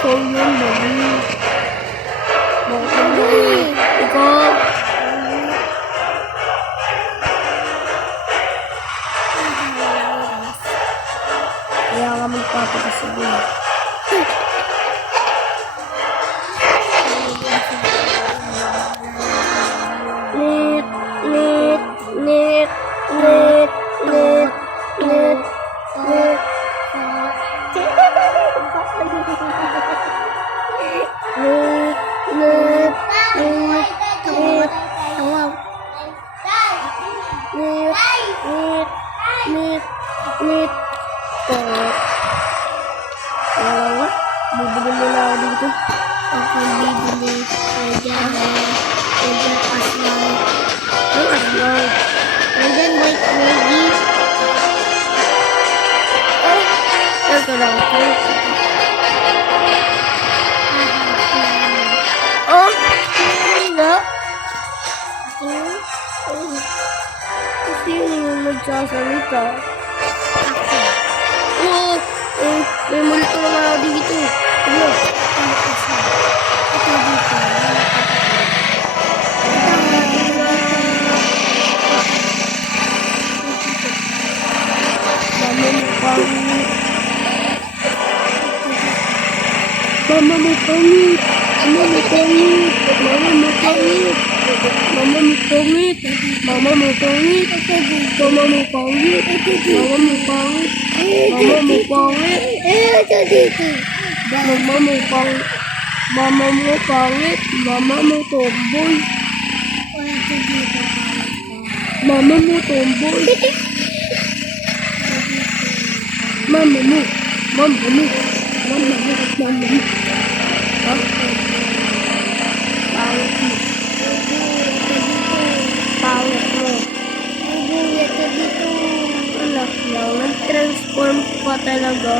ikaw yun, mali. Bakit mali? Ikaw. Kaya nga magpapakasabay. Lit, lit, lit, lit, lit, lit, lit. Lit, lit, lit, lit. Lit, lit, lit. Wala, bibili muna ako dito. Ako bibili. Pwede aswang. Ay, aswang. Nandyan white lady. Ito lang. Oh, wala. Kasi yun yung nagsasalita. Oo, may multo naman ako dito. Ano? Ito dito. Mama mo pangit. Mama mo pangit. Mama mo pangit. Mama mo pangit. Mama mo pangit. Mama mo pangit. Mama mo pangit. Mama mo pangit. Ito dito. Mama mo pangit. Mama mo pangit. Mama mo tomboy. Ito dito. Mama mo tomboy. Mama mo. Mama mo. Mama mo. Mama mo. Ha? Pangit mo. Pangit mo. Ito dito. Wala lang. Nag-transform pa talaga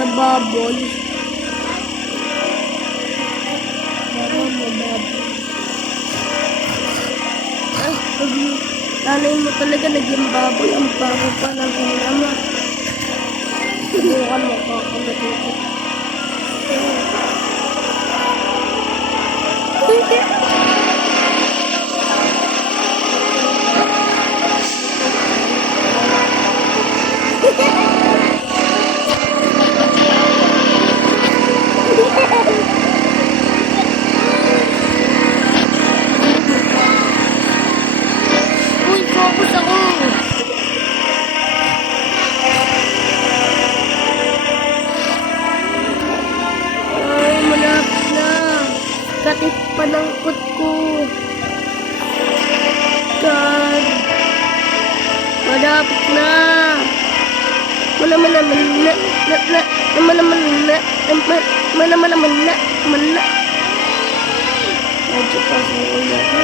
na baboy. Mama mo baboy. Ay, nanay mo talaga naging baboy. Ang bago pa ng hinama. Subukan mo ko ako natutup. Uy, focus ako! Ay, malapit na. Katip pa ng kot ko. God. Malapit na. Malaman naman na. Medyo pa sa ulo ko.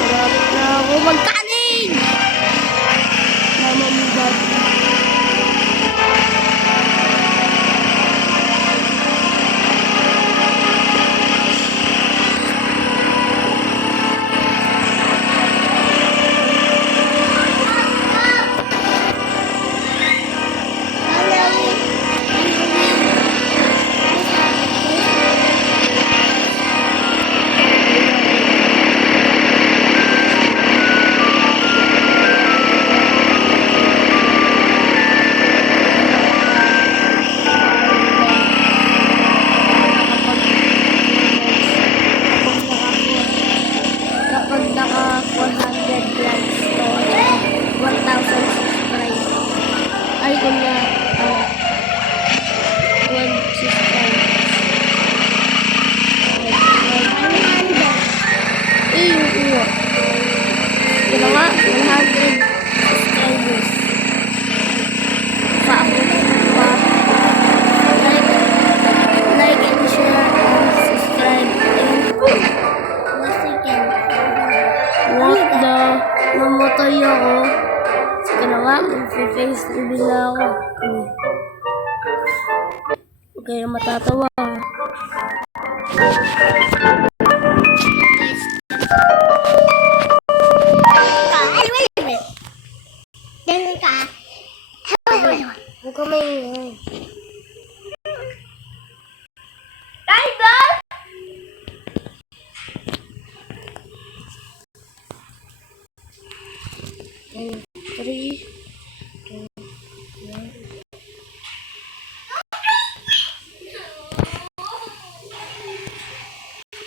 Malapit na ako magkaning! Mama mo baboy. Kapag naka 400 likes to 1,000 subscribers. Ay, kung na 1 subscribers. Eh, yung uwa. Kaya nga, 100 subscribers. Paabot pa. Like and share and subscribe. What the? Namatay ako. Sige na nga, mag-face reveal na ako. Okay, matatawa. Ganun ka. Huwag ka maingay. 3, 2, 1.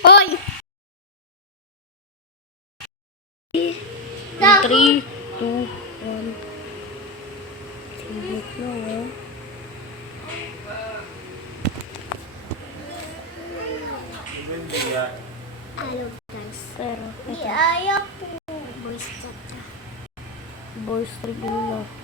Hoy! 3, 2, 1. Tingnan na, ah. Hello guys. Pero, Di ayaw po. Voice chat na. boys, reveal na.